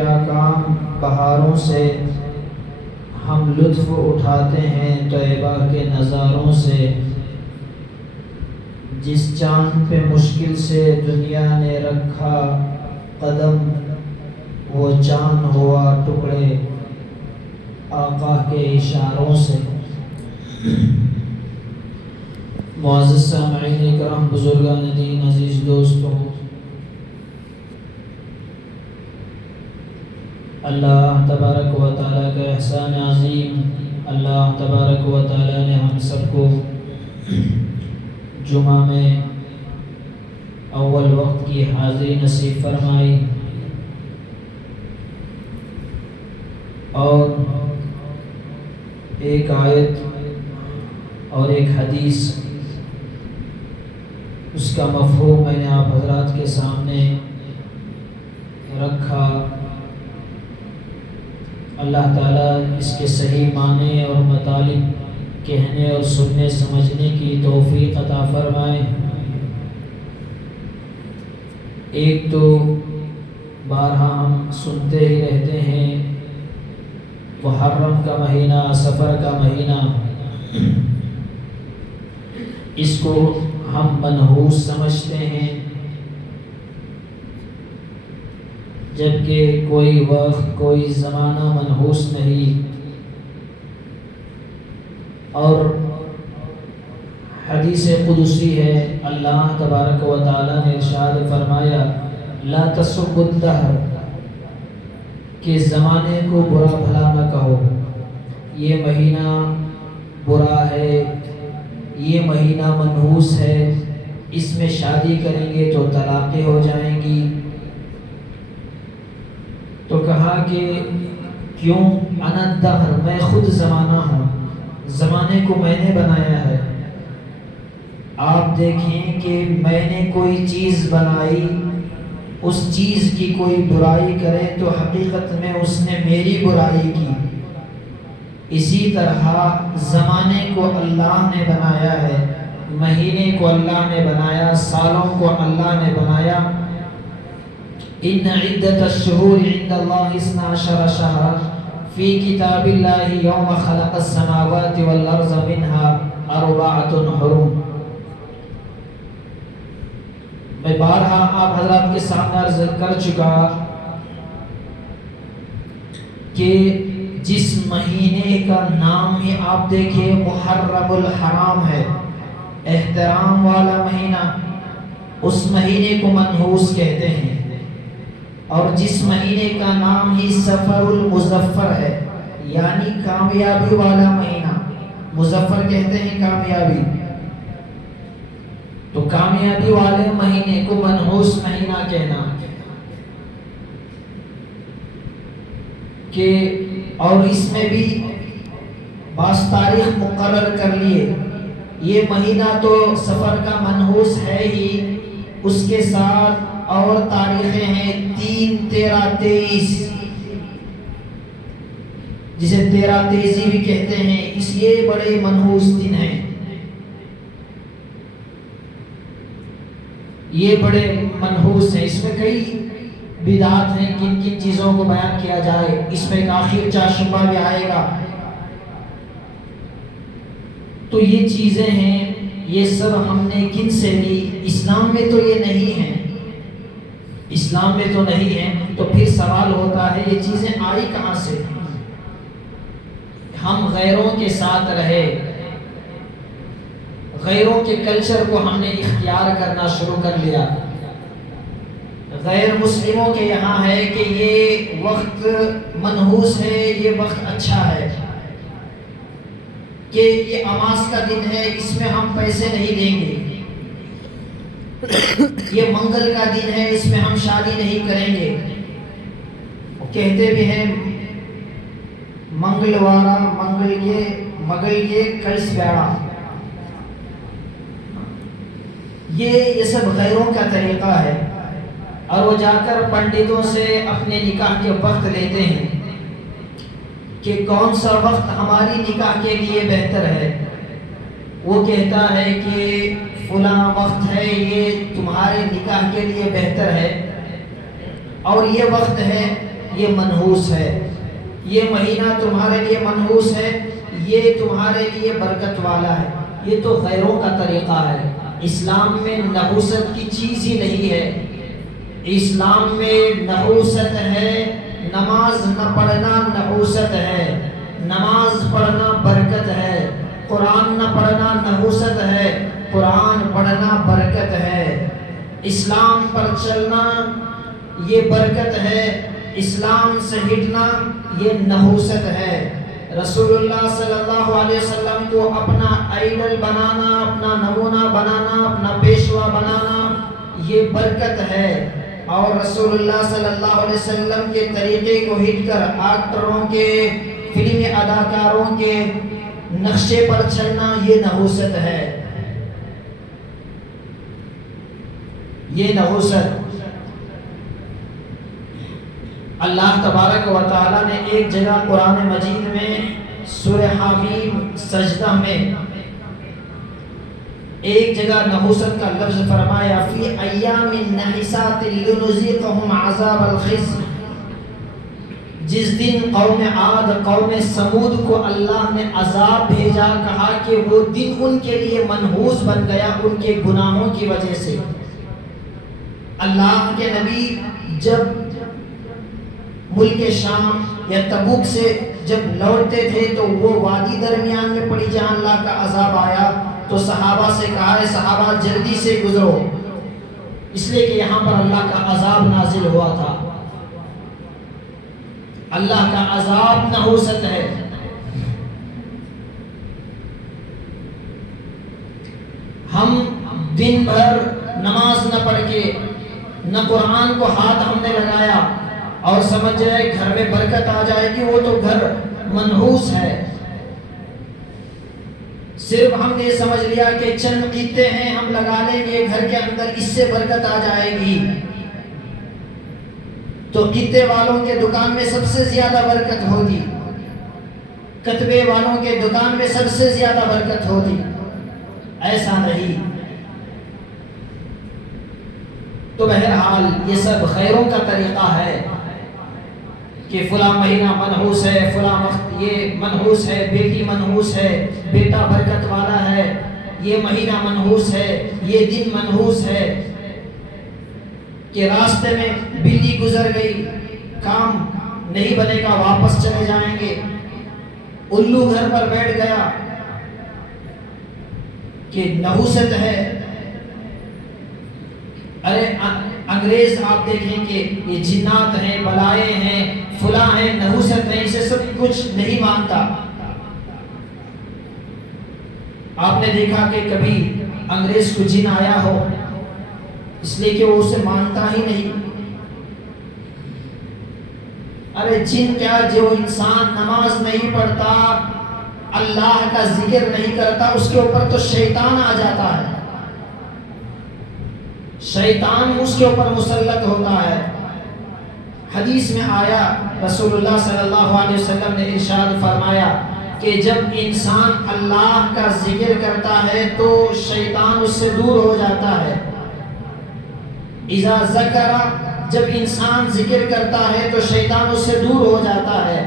کیا کام بہاروں سے، ہم لطف اٹھاتے ہیں طیبہ کے نظاروں سے۔ جس چاند پہ مشکل سے دنیا نے رکھا قدم، وہ چاند ہوا ٹکڑے آقا کے اشاروں سے۔ معزز سامعین اکرام، بزرگان دین، عزیز دوستوں، اللہ تبارک و تعالیٰ کا احسان عظیم، اللہ تبارک و تعالیٰ نے ہم سب کو جمعہ میں اول وقت کی حاضری نصیب فرمائی، اور ایک آیت اور ایک حدیث، اس کا مفہوم میں نے آپ حضرات کے سامنے رکھا۔ اللہ تعالیٰ اس کے صحیح معنی اور مطالب کہنے اور سننے سمجھنے کی توفیق عطا فرمائے۔ ایک تو بارہا ہم سنتے ہی رہتے ہیں، محرم کا مہینہ، سفر کا مہینہ، اس کو ہم منحوس سمجھتے ہیں، جبکہ کوئی وقت کوئی زمانہ منحوس نہیں۔ اور حدیث قدسی ہے، اللہ تبارک و تعالیٰ نے ارشاد فرمایا لا تسبوا الدہر، کہ زمانے کو برا بھلا نہ کہو، یہ مہینہ برا ہے، یہ مہینہ منحوس ہے، اس میں شادی کریں گے تو طلاقیں ہو جائیں گی۔ تو کہا کہ کیوں؟ انا الدہر، میں خود زمانہ ہوں، زمانے کو میں نے بنایا ہے۔ آپ دیکھیں کہ میں نے کوئی چیز بنائی، اس چیز کی کوئی برائی کرے تو حقیقت میں اس نے میری برائی کی۔ اسی طرح زمانے کو اللہ نے بنایا ہے، مہینے کو اللہ نے بنایا، سالوں کو اللہ نے بنایا۔ ان عدت الشہور عند اللہ 12 شہرا فی کتاب اللہ یوم خلق السماوات والارض منها 4 حرم۔ میں بارہا آپ حضرات کے سامنے عرض کر چکا کہ جس مہینے کا نام ہی آپ دیکھیں محرم الحرام ہے، احترام والا مہینہ، اس مہینے کو منحوس کہتے ہیں۔ اور جس مہینے کا نام ہی سفر المظفر ہے، یعنی کامیابی والا مہینہ، مظفر کہتے ہیں کامیابی، تو کامیابی والے مہینے کو منحوس مہینہ کہنا کہ اور اس میں بھی بعض تاریخ مقرر کر لیے۔ یہ مہینہ تو سفر کا منحوس ہے ہی، اس کے ساتھ اور تاریخیں ہیں 3، 13، 23، جسے 13 تیزی بھی کہتے ہیں، اس لیے بڑے منحوس دن ہیں، یہ بڑے منحوس ہیں۔ اس میں کئی بدعات ہیں، کن کن چیزوں کو بیان کیا جائے۔ اس میں ایک آخر چاشمہ بھی آئے گا۔ تو یہ چیزیں ہیں، یہ سب ہم نے کن سے لی؟ اسلام میں تو یہ نہیں ہیں، اسلام میں تو نہیں ہیں۔ تو پھر سوال ہوتا ہے یہ چیزیں آئی کہاں سے؟ ہم غیروں کے ساتھ رہے، غیروں کے کلچر کو ہم نے اختیار کرنا شروع کر لیا۔ غیر مسلموں کے یہاں ہے کہ یہ وقت منحوس ہے، یہ وقت اچھا ہے، کہ یہ اماس کا دن ہے، اس میں ہم پیسے نہیں دیں گے، یہ منگل کا دن ہے، اس میں ہم شادی نہیں کریں گے۔ وہ کہتے بھی ہیں منگلوارا مگل کے کلس بیڑا، یہ سب غیروں کا طریقہ ہے۔ اور وہ جا کر پنڈتوں سے اپنے نکاح کے وقت لیتے ہیں کہ کون سا وقت ہماری نکاح کے لیے بہتر ہے۔ وہ کہتا ہے کہ فلاں وقت ہے، یہ تمہارے نکاح کے لیے بہتر ہے، اور یہ وقت ہے، یہ منحوس ہے، یہ مہینہ تمہارے لیے منحوس ہے، یہ تمہارے لیے برکت والا ہے۔ یہ تو غیروں کا طریقہ ہے۔ اسلام میں نحوست کی چیز ہی نہیں ہے۔ اسلام میں نحوست ہے، نماز نہ پڑھنا نحوست ہے، نماز پڑھنا برکت ہے۔ قرآن نہ پڑھنا نحوست ہے، قرآن پڑھنا برکت ہے۔ اسلام پر چلنا یہ برکت ہے، اسلام سے ہٹنا یہ نحوست ہے۔ رسول اللہ صلی اللہ علیہ وسلم کو اپنا آئیڈل بنانا، اپنا نمونہ بنانا، اپنا پیشوا بنانا یہ برکت ہے، اور رسول اللہ صلی اللہ علیہ وسلم کے طریقے کو ہٹ کر ایکٹروں کے، فلمی اداکاروں کے نقشے پر چلنا یہ نحوست ہے، یہ نحوست۔ اللہ تبارک و تعالیٰ نے ایک جگہ قرآن مجید میں سورہ حمیم سجدہ میں ایک جگہ نحوست کا لفظ فرمایا، فی ایام نحسات لنذیقہم عذاب الخزي۔ جس دن قوم عاد، قوم سمود کو اللہ نے عذاب بھیجا، کہا کہ وہ دن ان کے لیے منحوس بن گیا ان کے گناہوں کی وجہ سے۔ اللہ کے نبی جب ملک شام یا تبوک سے جب لوٹتے تھے تو وہ وادی درمیان میں پڑی جہاں اللہ کا عذاب آیا، تو صحابہ سے کہا ہے صحابہ جلدی سے گزرو، اس لیے کہ یہاں پر اللہ کا عذاب نازل ہوا تھا۔ اللہ کا عذاب نحوست ہے۔ ہم دن بھر نماز نہ پڑھ کے، نہ قرآن کو ہاتھ ہم نے لگایا اور سمجھ جائے گھر میں برکت آ جائے گی، وہ تو گھر منحوس ہے۔ صرف ہم نے سمجھ لیا کہ چند قطعے ہیں ہم لگا لیں گے گھر کے اندر، اس سے برکت آ جائے گی، تو قطعے والوں کے دکان میں سب سے زیادہ برکت ہوگی، کتبے والوں کے دکان میں سب سے زیادہ برکت ہوگی۔ ایسا نہیں۔ تو بہرحال یہ سب خیروں کا طریقہ ہے کہ فلاں مہینہ منحوس ہے، فلاں وقت یہ منحوس ہے، بیٹی منحوس ہے، بیٹا برکت والا ہے، یہ مہینہ منحوس ہے، یہ دن منحوس ہے، کہ راستے میں بلی گزر گئی، کام نہیں بنے گا، واپس چلے جائیں گے، الو گھر پر بیٹھ گیا، کہ نحوست ہے۔ ارے انگریز آپ دیکھیں کہ یہ جنات ہیں، بلائے ہیں، فلاں ہیں، نحوست ہیں، اسے سب کچھ نہیں مانتا۔ آپ نے دیکھا کہ کبھی انگریز کو جن آیا ہو، اس لیے کہ وہ اسے مانتا ہی نہیں۔ ارے جن کیا، جو انسان نماز نہیں پڑھتا، اللہ کا ذکر نہیں کرتا، اس کے اوپر تو شیطان آ جاتا ہے، شیطان اس کے اوپر مسلط ہوتا ہے۔ حدیث میں آیا، رسول اللہ صلی اللہ علیہ وسلم نے ارشاد فرمایا کہ جب انسان اللہ کا ذکر کرتا ہے تو شیطان اس سے دور ہو جاتا ہے۔ اذا ذکر، جب انسان ذکر کرتا ہے تو شیطان اس سے دور ہو جاتا ہے،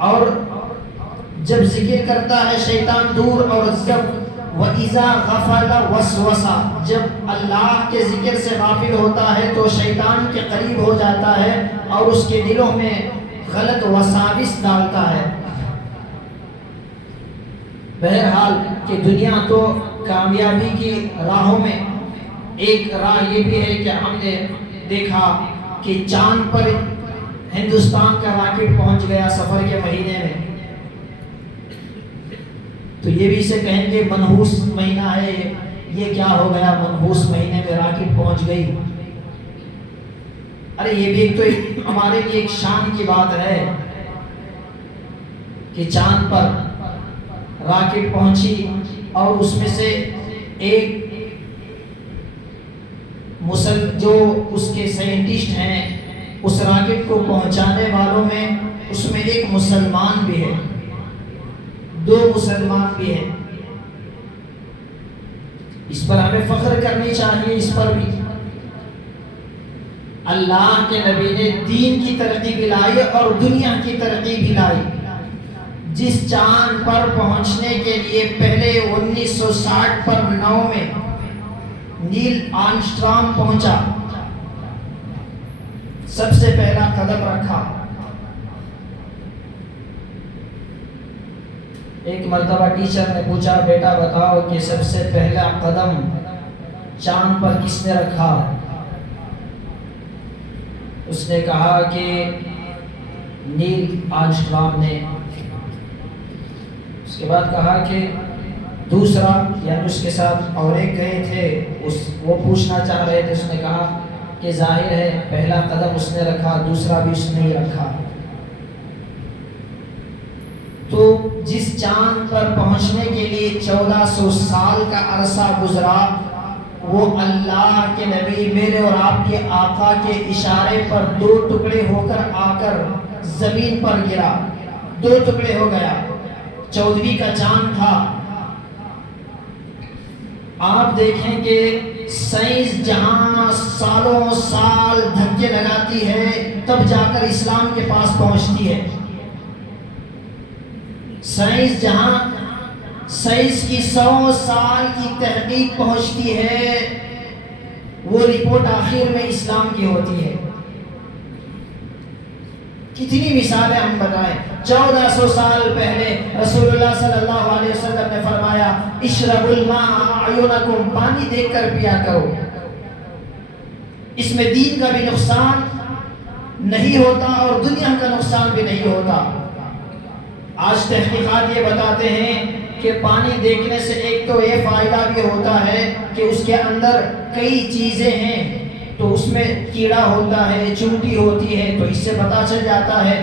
اور جب ذکر کرتا ہے شیطان دور، اور جب وَإِذَا غَفَلَ وَسْوَسَ، جب اللہ کے ذکر سے غافل ہوتا ہے تو شیطان کے قریب ہو جاتا ہے اور اس کے دلوں میں غلط وساوس ڈالتا ہے۔ بہرحال کہ دنیا تو کامیابی کی راہوں میں ایک راہ یہ بھی ہے کہ ہم نے دیکھا کہ چاند پر ہندوستان کا راکٹ پہنچ گیا سفر کے مہینے میں، تو یہ بھی اسے کہیں گے منحوس مہینہ ہے، یہ کیا ہو گیا، منحوس مہینے میں راکٹ پہنچ گئی۔ ارے یہ بھی ایک تو ہمارے لیے ایک شان کی بات ہے کہ چاند پر راکٹ پہنچی، اور اس میں سے ایک جو اس کے سائنٹسٹ ہیں، اس راکٹ کو پہنچانے والوں میں اس میں ایک مسلمان بھی ہے، 2 مسلمان بھی ہیں۔ اس پر ہمیں فخر کرنی چاہیے، اس پر بھی اللہ کے نبی نے دین کی ترقی بھی لائی اور دنیا کی ترقی بھی لائی۔ جس چاند پر پہنچنے کے لیے پہلے 1960 پر 9 میں نیل آرمسٹرانگ پہنچا، سب سے پہلا قدم رکھا۔ ایک مرتبہ ٹیچر نے پوچھا، بیٹا بتاؤ کہ سب سے پہلا قدم چاند پر کس نے رکھا؟ اس نے کہا کہ نیل آرمسٹرانگ نے۔ اس کے بعد کہا کہ دوسرا، یعنی اس کے ساتھ اور ایک گئے تھے، وہ پوچھنا چاہ رہے تھے، اس نے کہا کہ ظاہر ہے پہلا قدم اس نے رکھا، دوسرا بھی اس نے ہی رکھا۔ تو جس چاند پر پہنچنے کے لیے 1400 سال کا عرصہ گزرا، وہ اللہ کے نبی میرے اور آپ کے آقا کے اشارے پر 2 ٹکڑے ہو کر آ کر زمین پر گرا، 2 ٹکڑے ہو گیا۔ 14ویں کا چاند تھا۔ آپ دیکھیں کہ سائنس جہاں سالوں سال دھکے لگاتی ہے، تب جا کر اسلام کے پاس پہنچتی ہے۔ سائنس جہاں سائنس کی 100 سال کی تحقیق پہنچتی ہے، وہ رپورٹ آخر میں اسلام کی ہوتی ہے۔ کتنی مثالیں ہم بتائیں۔ 1400 سال پہلے رسول اللہ صلی اللہ علیہ وسلم نے فرمایا، اشربوا الماء اعینکم، پانی دیکھ کر پیا کرو۔ اس میں دین کا بھی نقصان نہیں ہوتا اور دنیا کا نقصان بھی نہیں ہوتا۔ آج تحقیقات یہ بتاتے ہیں کہ پانی دیکھنے سے ایک تو یہ فائدہ بھی ہوتا ہے کہ اس کے اندر کئی چیزیں ہیں، تو اس میں کیڑا ہوتا ہے، چونٹی ہوتی ہے، تو اس سے پتہ چل جاتا ہے۔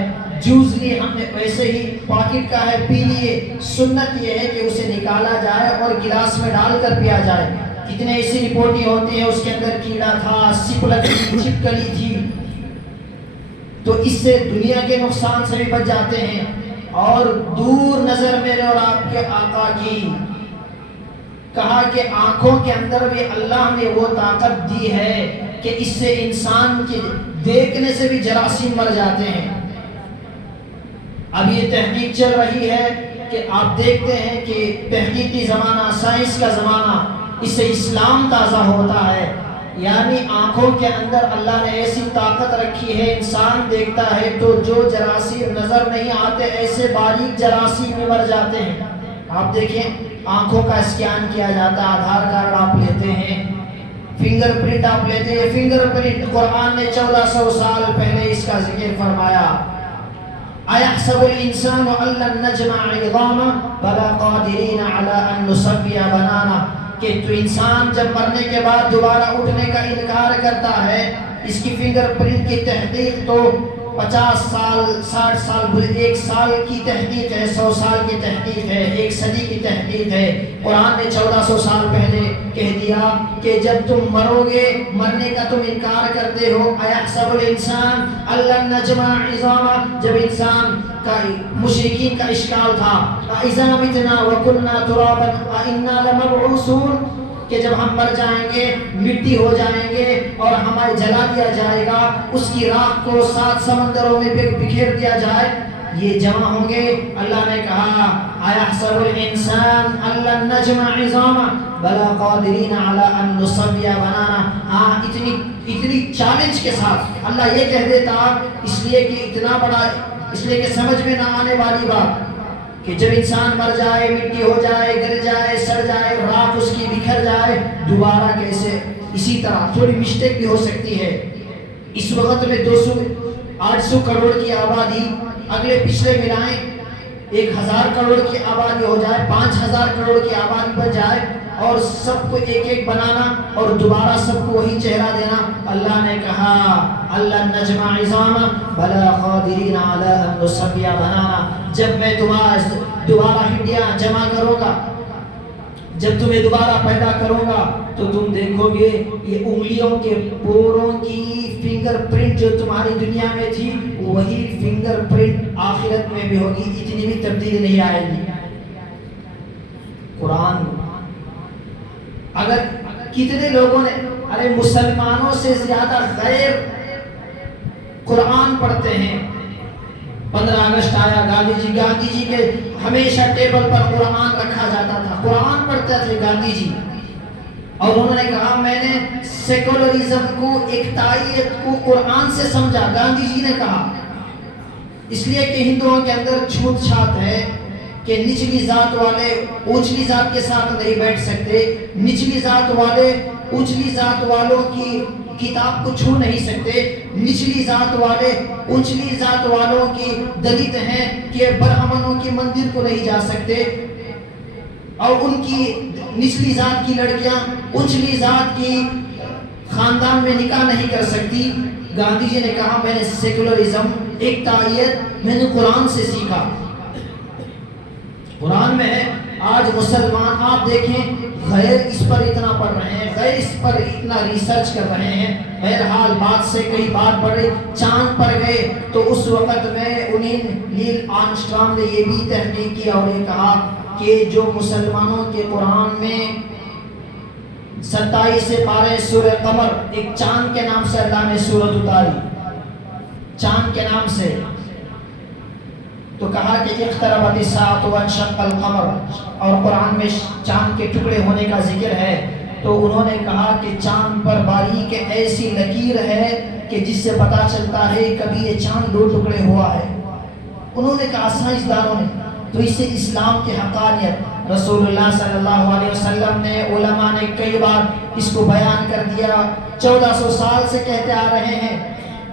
جوس لی ہم نے ویسے ہی پاکٹ کا ہے، پی لیے، سنت یہ ہے کہ اسے نکالا جائے اور گلاس میں ڈال کر پیا جائے۔ کتنے ایسی رپورٹیں ہوتی ہیں اس کے اندر کیڑا تھا، سپلک تھی، چھپکلی تھی، تو اس سے دنیا کے نقصان سے بھی بچ جاتے ہیں۔ اور دور نظر میرے اور آپ کے آقا کی، کہا کہ آنکھوں کے اندر بھی اللہ نے وہ طاقت دی ہے کہ اس سے انسان کے دیکھنے سے بھی جراثیم مر جاتے ہیں۔ اب یہ تحقیق چل رہی ہے کہ آپ دیکھتے ہیں کہ تحقیقی زمانہ، سائنس کا زمانہ، اس سے اسلام تازہ ہوتا ہے۔ یعنی آنکھوں کے اندر اللہ نے ایسی طاقت رکھی ہے، انسان دیکھتا ہے تو جو جراثیم نظر نہیں آتے، ایسے باریک جراثیم میں مر جاتے ہیں۔ آپ دیکھیں، آنکھوں کا اسکین کیا جاتا ہے، آدھار کارڈ آپ لیتے ہیں، فنگر پرنٹ آپ لیتے ہیں۔ فنگر پرنٹ قرآن نے 1400 سال پہلے اس کا ذکر فرمایا۔ اَيَحْسَبُ الْإِنسَانُ أَن لَّن نَّجْمَعَ عِظَامَهُ بَلَىٰ قَادِرِينَ عَلَىٰ أَن نُّسَوِّيَ بَنَانَهُ، کہ تو انسان جب مرنے کے بعد دوبارہ اٹھنے کا انکار کرتا ہے، اس کی فنگر پرنٹ کی تحقیق تو 50 سال 60 سال، 1 سال کی تحقیق ہے، 100 سال کی تحقیق ہے، 1 صدی کی تحقیق ہے۔ قرآن نے 1400 سال پہلے کہہ دیا کہ جب تم مرو گے، مرنے کا تم انکار کرتے ہو، اَيَحْسَبُ الْإِنسَانُ أَن لَّن نَّجْمَعَ عِظَامَهُ، جب انسان کا مشرکین کا اشکال تھا، اِذَا مِتْنَا وَكُنَّا تُرَابًا أَإِنَّا لَمَبْعُوثُونَ، کہ جب ہم مر جائیں گے، مٹی ہو جائیں گے اور ہمیں جلا دیا جائے گا، اس کی راکھ کو 7 سمندروں میں بکھیر دیا جائے، یہ جمع ہوں گے۔ اللہ نے کہا اَيَحْسَبُ الْإِنسَانُ أَن لَّن نَّجْمَعَ عِظَامَهُ بَلَىٰ قَادِرِينَ عَلَىٰ أَن نُّسَوِّيَ بَنَانَهُ۔ ہاں، اتنی چیلنج کے ساتھ اللہ یہ کہہ دیتا، اس لیے کہ اتنا بڑا، اس لیے کہ سمجھ میں نہ آنے والی بات کہ جب انسان مر جائے، مٹی ہو جائے، گر جائے، سڑ جائے، راکھ اس کی بکھر جائے، دوبارہ کیسے؟ اسی طرح تھوڑی مسٹیک بھی ہو سکتی ہے۔ اس وقت میں 800 کروڑ کی آبادی، اگلے پچھلے ملائیں 1000 کروڑ کی آبادی ہو جائے، 5000 کروڑ کی آبادی بن جائے، اور سب کو ایک ایک بنانا اور دوبارہ سب کو وہی چہرہ دینا۔ اللہ نے کہا اللہ نجمع عظاما بلا قادرین علی ان نسوی بنانا، جب میں تمہارا دوبارہ ہڈیاں جمع کروں گا، جب تمہیں دوبارہ پیدا کروں گا تو تم دیکھو گے یہ انگلیوں کے پوروں کی فنگر پرنٹ جو تمہاری دنیا میں تھی وہی فنگر پرنٹ آخرت میں بھی ہوگی، اتنی بھی تبدیلی نہیں آئے گی۔ قرآن اگر کتنے لوگوں نے، ارے مسلمانوں سے زیادہ غیر قرآن پڑھتے ہیں. 15 اگست آیا, گاندھی جی کے ہمیشہ ٹیبل پر قرآن رکھا جاتا تھا, قرآن پڑھتے تھے گاندھی جی. اور انہوں نے کہا میں نے سیکولرزم کو, اقتداریت کو قرآن سے سمجھا. گاندھی جی نے کہا اس لیے کہ ہندوؤں کے اندر چھوٹ چھات ہے کہ نچلی ذات والے اونچلی ذات کے ساتھ نہیں بیٹھ سکتے, نچلی ذات والے اونچلی ذات والوں کی کتاب کو چھو نہیں سکتے, نچلی ذات والے اونچلی ذات والوں کی دلت ہیں کہ برہمنوں کی مندر کو نہیں جا سکتے, اور ان کی نچلی ذات کی لڑکیاں اونچلی ذات کی خاندان میں نکاح نہیں کر سکتی. گاندھی جی نے کہا میں نے سیکولرزم, اقتداریت میں نے قرآن سے سیکھا. قرآن میں ہے. آج مسلمان آپ دیکھیں غیر اس پر اتنا پڑھ رہے ہیں, غیر اس پر اتنا ریسرچ کر رہے ہیں. بہرحال بات سے کئی بات بڑھ رہی. چاند پر گئے تو اس وقت میں نیل آرمسٹرانگ نے یہ بھی تحقیق کیا اور یہ کہا کہ جو مسلمانوں کے قرآن میں 27 سے 12 سورہ قمر, ایک چاند کے نام سے اللہ نے سورت اتاری, چاند کے نام سے. تو کہا کہ اقتربت الساعۃ وانشق القمر, اور قرآن میں چاند کے ٹکڑے ہونے کا ذکر ہے. تو انہوں نے کہا کہ چاند پر باریک ایسی لکیر ہے کہ جس سے پتا چلتا ہے کبھی یہ چاند 2 ٹکڑے ہوا ہے. انہوں نے کہا سائنسدانوں نے. تو اس سے اسلام کی حقانیت, رسول اللہ صلی اللہ علیہ وسلم نے, علماء نے کئی بار اس کو بیان کر دیا. 1400 سال سے کہتے آ رہے ہیں.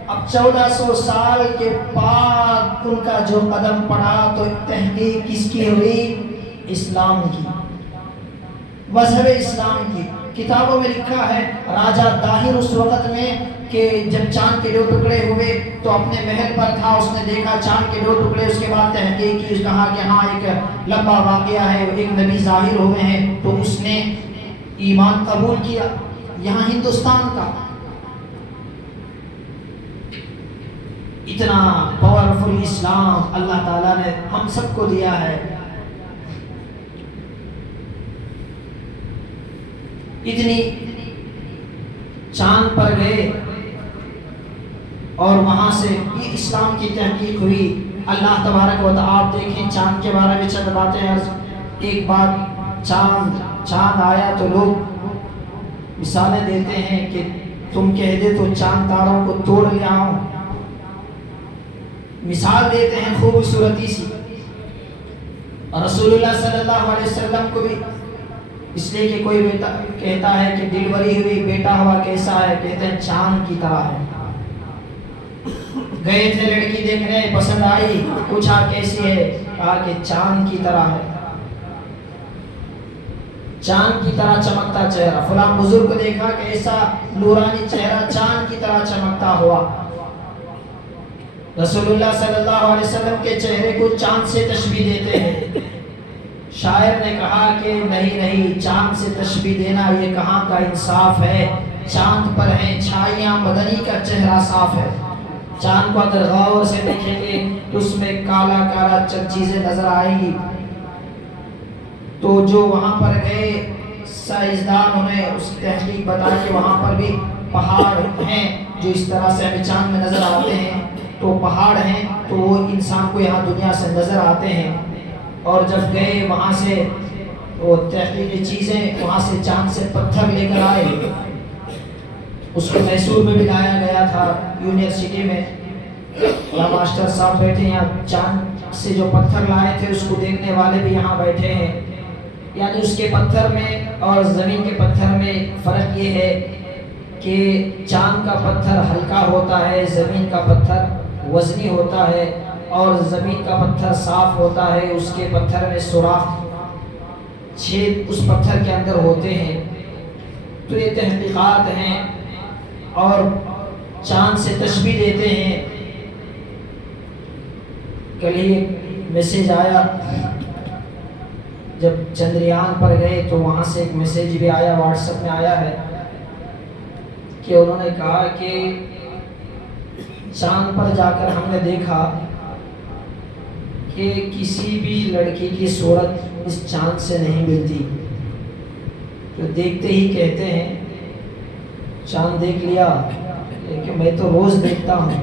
اب 1400 سال کے بعد ان کا جو قدم پڑا تو تحقیق کس کی ہوئی؟ اسلام کی, مذہب اسلام کی. کتابوں میں لکھا ہے راجہ طاہر اس وقت میں کہ جب چاند کے 2 ٹکڑے ہوئے تو اپنے محل پر تھا, اس نے دیکھا چاند کے 2 ٹکڑے. اس کے بعد تحقیق کی, کہا کہ ہاں ایک لمبا واقعہ ہے, ایک نبی ظاہر ہوئے ہیں. تو اس نے ایمان قبول کیا. یہاں ہندوستان کا اتنا پاورفل اسلام اللہ تعالیٰ نے ہم سب کو دیا ہے. اتنی چاند پر گئے اور وہاں سے یہ اسلام کی تحقیق ہوئی. اللہ تبارک و تعالیٰ, آپ دیکھیں چاند کے بارے میں چند باتیں ہیں. ایک بات, چاند آیا تو لوگ مثالیں دیتے ہیں کہ تم کہہ دے تو چاند تاروں کو توڑ لے آؤں. مثال دیتے ہیں خوبصورتی سی. اور رسول اللہ صلی اللہ علیہ وسلم کو بھی, اس لیے کہ کوئی بیٹا کہتا ہے کہ ڈیلیوری ہوئی بیٹا ہوا کیسا ہے, کہتے ہیں چاند کی طرح ہے. گئے تھے لڑکی دیکھنے, پسند آئی, پوچھا کیسی ہے, کہا کہ چاند کی طرح ہے, چاند کی طرح چمکتا چہرہ. فلاں بزرگ کو دیکھا کہ ایسا نورانی چہرہ چاند کی طرح چمکتا ہوا. رسول اللہ صلی اللہ علیہ وسلم کے چہرے کو چاند سے تشبیہ دیتے ہیں. شاعر نے کہا کہ نہیں, چاند سے تشبیہ دینا یہ کہاں کا انصاف ہے. چاند پر ہیں چھائیاں, مدنی کا چہرہ صاف ہے. چاند کو اگر غور سے دیکھیں گے تو اس میں کالا کالا چند چیزیں نظر آئیں گی. تو جو وہاں پر گئے سائنسدان, انہیں اس کی تحقیق بتا کہ وہاں پر بھی پہاڑ ہیں جو اس طرح سے ہمیں چاند میں نظر آتے ہیں. تو پہاڑ ہیں تو وہ انسان کو یہاں دنیا سے نظر آتے ہیں. اور جب گئے وہاں سے وہ تحقیقی چیزیں, وہاں سے چاند سے پتھر لے کر آئے. اس کو میسور میں بھی لایا گیا تھا یونیورسٹی میں. ماسٹر صاحب بیٹھے ہیں, چاند سے جو پتھر لائے تھے اس کو دیکھنے والے بھی یہاں بیٹھے ہیں. یعنی اس کے پتھر میں اور زمین کے پتھر میں فرق یہ ہے کہ چاند کا پتھر ہلکا ہوتا ہے, زمین کا پتھر وزنی ہوتا ہے. اور زمین کا پتھر صاف ہوتا ہے, اس کے پتھر میں سوراخ, چھید اس پتھر کے اندر ہوتے ہیں. تو یہ تحقیقات ہیں. اور چاند سے تشبیہ دیتے ہیں. کل ہی ایک میسیج آیا جب چندریان پر گئے تو وہاں سے ایک میسیج بھی آیا, واٹس ایپ میں آیا ہے کہ انہوں نے کہا کہ چاند پر جا کر ہم نے دیکھا کہ کسی بھی لڑکی کی صورت اس چاند سے نہیں ملتی. تو دیکھتے ہی کہتے ہیں چاند دیکھ لیا, کہ میں تو روز دیکھتا ہوں.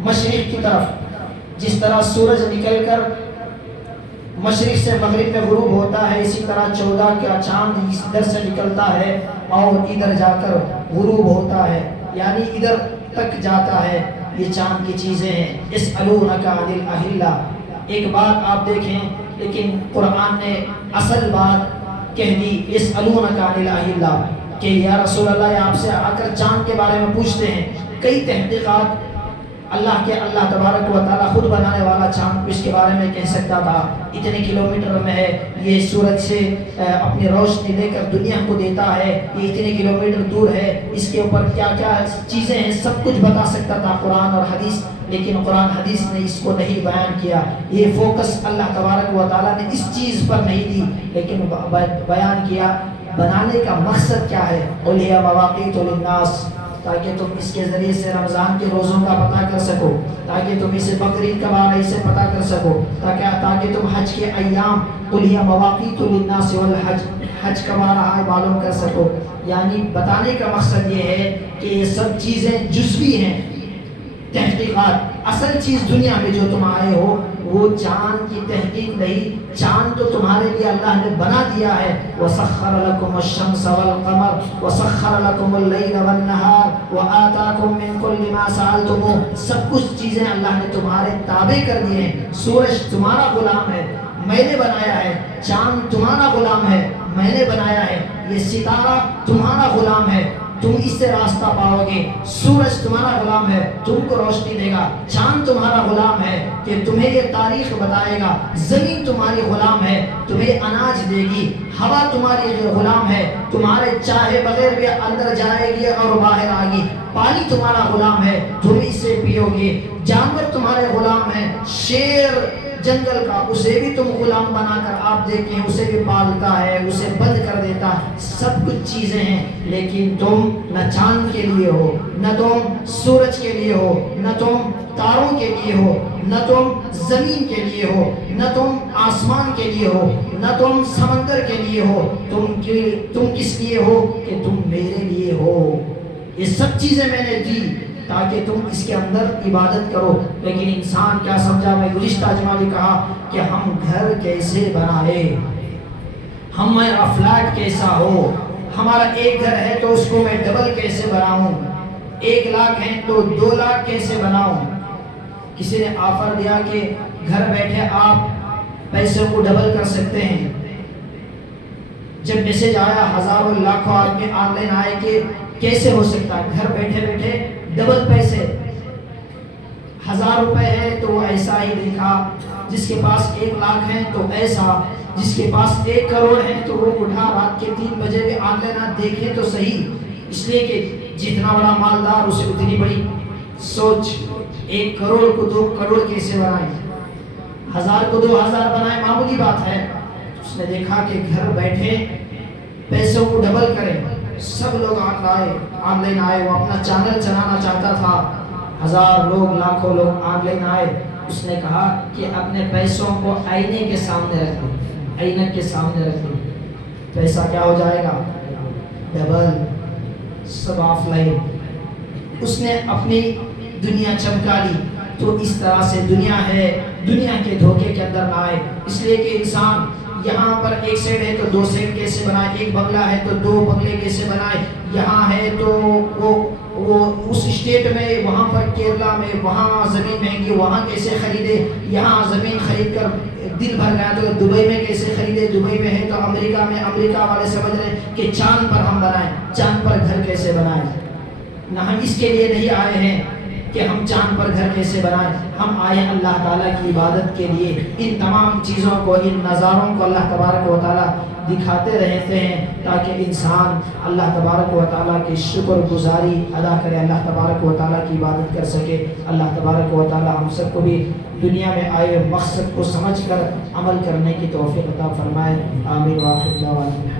مشرق کی طرف، جس طرح سورج نکل کر مشرق سے مغرب میں غروب ہوتا ہے، اسی طرح 14 کا چاند ادھر سے نکلتا ہے اور ادھر جا کر غروب ہوتا ہے، یعنی ادھر تک جاتا ہے۔ یہ چاند کی چیزیں ہیں۔ یسألونک عن الأہلہ، ایک بات آپ دیکھیں، لیکن قرآن نے اصل بات کہہ دی، یسألونک عن الأہلہ، کہ یا رسول اللہ آپ سے آ کر چاند کے بارے میں پوچھتے ہیں۔ کئی تحقیقات اللہ تبارک و تعالیٰ خود بنانے والا چاند اس کے بارے میں کہہ سکتا تھا، اتنے کلومیٹر میں ہے، یہ سورج سے اپنی روشنی لے کر دنیا کو دیتا ہے، یہ اتنے کلومیٹر دور ہے، اس کے اوپر کیا کیا چیزیں ہیں، سب کچھ بتا سکتا تھا قرآن اور حدیث، لیکن قرآن حدیث نے اس کو نہیں بیان کیا۔ یہ فوکس اللہ تبارک و تعالیٰ نے اس چیز پر نہیں دی، لیکن بیان کیا بنانے کا مقصد کیا ہے۔ قُلْ هِيَ مَوَاقِيتُ لِلنَّاسِ، تاکہ تم اس کے ذریعے سے رمضان کے روزوں کا پتہ کر سکو، تاکہ تم اسے بقرعید کب آ رہی سے پتہ کر سکو، تاکہ تم حج کے ایام قُلْ هِيَ مَوَاقِيتُ لِلنَّاسِ وَالْحَجِّ، حج کب آ رہا ہے معلوم کر سکو۔ یعنی بتانے کا مقصد یہ ہے کہ یہ سب چیزیں جزوی ہیں، تحقیقات۔ اصل چیز دنیا میں جو تم آئے ہو وہ چاند کی تحقیق نہیں، چاند تو تمہارے لیے اللہ نے بنا دیا ہے۔ وَسَخَّرَ لَكُمُ الشَّمْسَ وَالْقَمَرَ وَسَخَّرَ لَكُمُ اللَّيْلَ وَالنَّهَارَ وَآتَاكُم مِّن كُلِّ مَا سَأَلْتُمُوهُ، سب کچھ چیزیں اللہ نے تمہارے تابع کر دی ہیں۔ سورج تمہارا غلام ہے، میں نے بنایا ہے، چاند تمہارا غلام ہے، میں نے بنایا ہے، یہ ستارہ تمہارا غلام ہے، تم اس سے راستہ پاؤ گے۔ سورج تمہارا غلام ہے، تم کو روشنی دے گا۔ چاند تمہارا غلام ہے کہ تمہیں یہ تاریخ بتائے گا۔ زمین تمہاری غلام ہے، تمہیں اناج دے گی۔ ہوا تمہاری غلام ہے، تمہارے چاہے بغیر بھی اندر جائے گی اور باہر آئے گی۔ پانی تمہارا غلام ہے، تم اسے پیو گے۔ جانور تمہارے غلام ہیں، شیر جنگل کا، اسے بھی تم غلام بنا کر آپ دیکھیں، اسے بھی پالتا ہے، اسے بند کر دیتا ہے۔ سب کچھ چیزیں ہیں، لیکن تم نہ چاند کے لیے ہو، نہ تم سورج کے لیے ہو، نہ تم تاروں کے لیے ہو، نہ تم زمین کے لیے ہو، نہ تم آسمان کے لیے ہو، نہ تم سمندر کے لیے ہو۔ تم کس لیے ہو؟ کہ تم میرے لیے ہو۔ یہ سب چیزیں میں نے دی تاکہ تم اس کے اندر عبادت کرو، لیکن انسان کیا سمجھا؟ میں گزشتہ جمعہ بھی کہا کہ ہم گھر کیسے بنائے، ہمارا فلیٹ کیسا ہو، ہمارا ایک گھر ہے تو اس کو میں ڈبل کیسے بناؤں، 1 لاکھ ہے تو 2 لاکھ کیسے بناؤں۔ کسی نے آفر دیا کہ گھر بیٹھے آپ پیسے کو ڈبل کر سکتے ہیں۔ جب میسج آیا ہزاروں لاکھوں آدمی آن لائن آئے کہ کیسے ہو سکتا ہے گھر بیٹھے بیٹھے ڈبل پیسے۔ 1000 روپے ہے تو ایسا ہی دیکھا، جس کے پاس 1 لاکھ ہے تو ایسا، جس کے پاس 1 کروڑ ہے تو وہ اٹھا رات کے 3 بجے بھی آن لائن دیکھیں تو صحیح، اس لیے کہ جتنا بڑا مالدار اسے اتنی بڑی سوچ۔ 1 کروڑ کو 2 کروڑ کیسے بنائیں، 1000 کو 2000 بنائیں، معمولی بات ہے۔ اس نے دیکھا کہ گھر بیٹھے پیسوں کو ڈبل کریں۔ سب لوگ آن لائن آئے، وہ اپنا چینل چلانا چاہتا تھا، 1000 لوگ، لاکھوں لوگ آن لائن آئے۔ اس نے کہا کہ اپنے پیسوں کو آئینے کے سامنے رکھ دو، آئینہ کے سامنے رکھ دو، پیسہ کیا ہو جائے گا؟ ڈبل، سب آف لائن۔ اس نے اپنی دنیا چمکا لی۔ تو اس طرح سے دنیا ہے، دنیا کے دھوکے کے اندر نہ آئے، اس لیے کہ انسان یہاں پر 1 سیٹ ہے تو 2 سیٹ کیسے بنائے، 1 بنگلہ ہے تو 2 بنگلے کیسے بنائے، یہاں ہے تو وہ اس اسٹیٹ میں، وہاں پر کیرلا میں وہاں زمین مہنگی، وہاں کیسے خریدے، یہاں زمین خرید کر دل بھر گیا تو دبئی میں کیسے خریدے، دبئی میں ہے تو امریکہ میں، امریکہ والے سمجھ رہے ہیں کہ چاند پر ہم بنائیں، چاند پر گھر کیسے بنائیں۔ نہ ہم اس کے لیے نہیں آئے ہیں کہ ہم چاند پر گھر کیسے بنائیں، ہم آئے ہیں اللہ تعالیٰ کی عبادت کے لیے۔ ان تمام چیزوں کو، ان نظاروں کو اللہ تبارک و تعالیٰ دکھاتے رہتے ہیں تاکہ انسان اللہ تبارک و تعالیٰ کی شکر گزاری ادا کرے، اللہ تبارک و تعالیٰ کی عبادت کر سکے۔ اللہ تبارک و تعالیٰ ہم سب کو بھی دنیا میں آئے مقصد کو سمجھ کر عمل کرنے کی توفیق عطا فرمائے۔ آمین۔ وآخر دعوانا